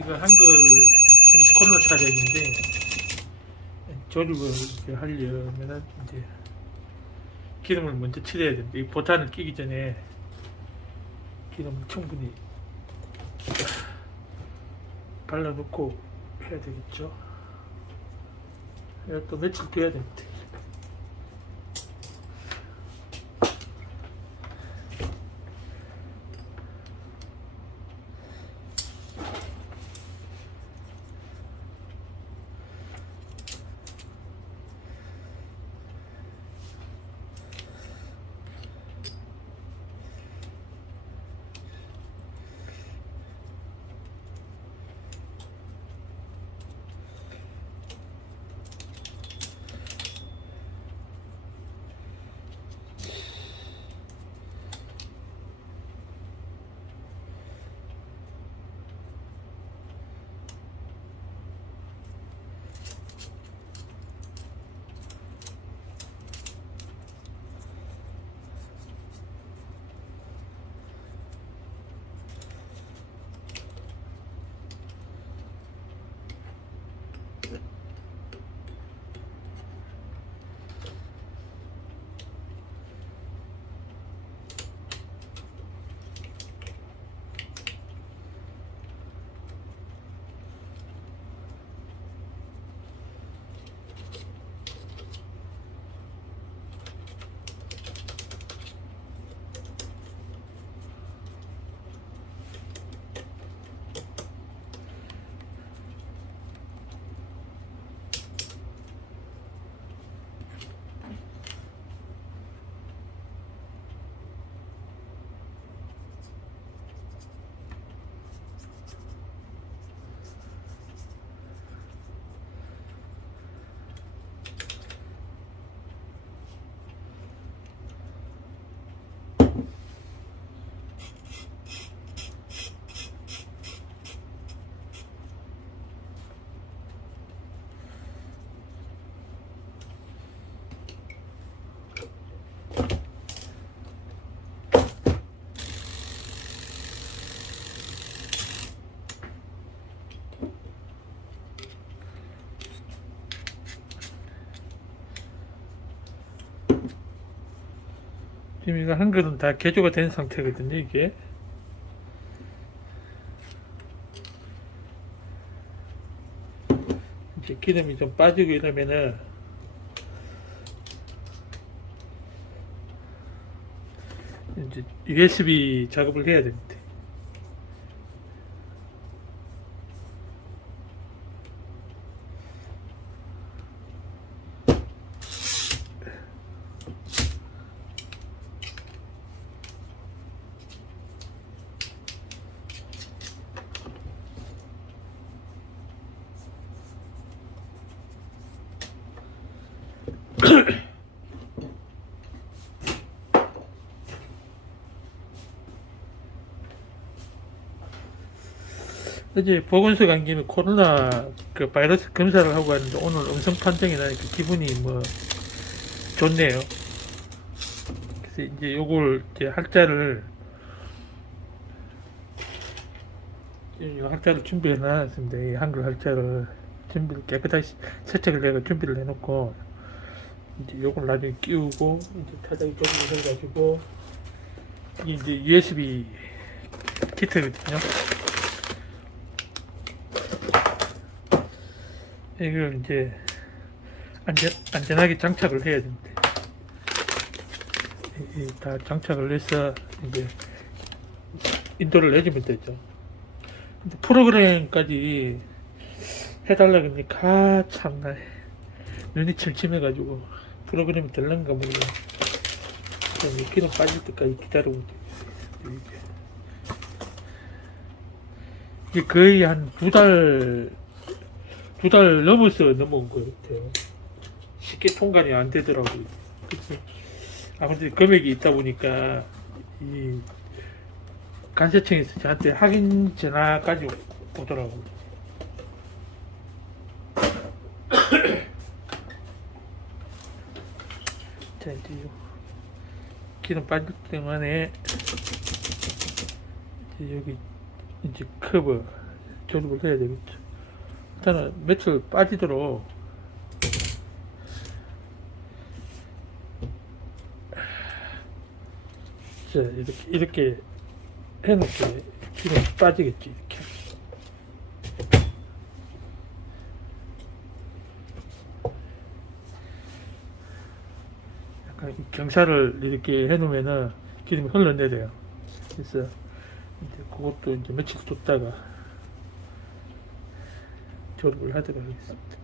이거 한글 코로나 차량인데 조립을 이렇게 하려면 이제 기름을 먼저 칠해야 됩니다. 이 보탄을 끼기 전에 기름을 충분히 발라놓고 해야 되겠죠. 또 며칠 둬야 됩니다. 지금 이거 한글은 다 개조가 된 상태거든요. 이게 이제 기름이 좀 빠지고 이러면은 이제 USB 작업을 해야 됩니다. 어제 보건소 간 김에 코로나 그 바이러스 검사를 하고 왔는데 오늘 음성 판정이 나니까 기분이 뭐 좋네요. 그래서 이제 요걸 이제 할자를 준비해 놨습니다. 이 한글 할자를 준비를 깨끗하게 세척을 내가 준비를 해놓고 이제 요걸 나중에 끼우고 이제 타자기 조립을 해가지고 이게 이제 USB 키트거든요. 이걸 이제 안전하게 장착을 해야 됩니다. 다 장착을 해서 이제 인도를 내주면 되죠. 근데 프로그램까지 해달라 그러니까 참나 눈이 침침해가지고 프로그램이 될런가 모르겠네. 기름 빠질 때까지 기다리고 있어요. 이게 거의 한 두 달 넘어서 넘어온 것 같아요. 쉽게 통관이 안 되더라고요. 그래서 아무튼 금액이 있다 보니까 이 관세청에서 저한테 확인 전화까지 오더라고요. 자, 이제 기름 빠질 동안에 이제 여기 이제 커버 조립을 해야 되겠죠. 일단은 며칠 빠지도록 자, 이렇게 해놓게 기름 빠지겠지. 이렇게. 약간 경사를 이렇게 해놓으면은 기름이 흘러내려요. 그래서 이제 그것도 이제 며칠 뒀다가 조립을 하도록 하겠습니다.